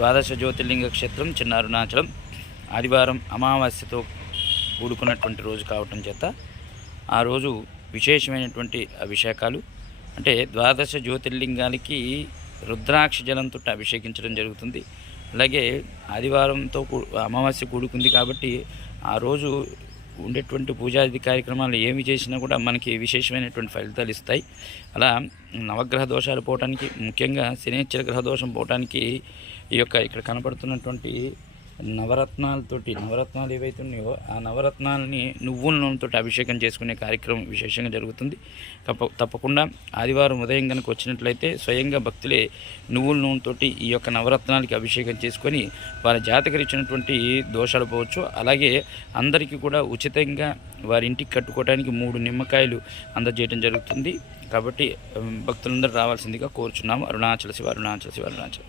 ద్వాదశ జ్యోతిర్లింగ క్షేత్రం చిన్న అరుణాచలం ఆదివారం అమావాస్యతో కూడుకున్నటువంటి రోజు కావటం చేత ఆ రోజు విశేషమైనటువంటి అభిషేకాలు అంటే ద్వాదశ జ్యోతిర్లింగాలకి రుద్రాక్ష జలంతో అభిషేకించడం జరుగుతుంది. అలాగే ఆదివారంతో అమావాస్య కూడుకుంది కాబట్టి ఆ రోజు ఉండేటువంటి పూజాది కార్యక్రమాలు ఏమి చేసినా కూడా మనకి విశేషమైనటువంటి ఫలితాలు ఇస్తాయి. అలా నవగ్రహ దోషాలు పోవటానికి, ముఖ్యంగా శనిశ్చర గ్రహ దోషం పోవటానికి ఈ యొక్క ఇక్కడ కనపడుతున్నటువంటి నవరత్నాలు ఏవైతే ఉన్నాయో ఆ నవరత్నాలని నువ్వుల నూనెతో అభిషేకం చేసుకునే కార్యక్రమం విశేషంగా జరుగుతుంది. తప్పకుండా ఆదివారం ఉదయం కనుక వచ్చినట్లయితే స్వయంగా భక్తులే నువ్వుల నూనెతోటి ఈ యొక్క నవరత్నాలకి అభిషేకం చేసుకొని వారి జాతకరిచ్చినటువంటి దోషాలు పోవచ్చు. అలాగే అందరికీ కూడా ఉచితంగా వారి ఇంటికి కట్టుకోవడానికి 3 నిమ్మకాయలు అందజేయడం జరుగుతుంది. కాబట్టి భక్తులందరూ రావాల్సిందిగా కోరుచున్నాము. అరుణాచల శివ, అరుణాచల శివ, అరుణాచల.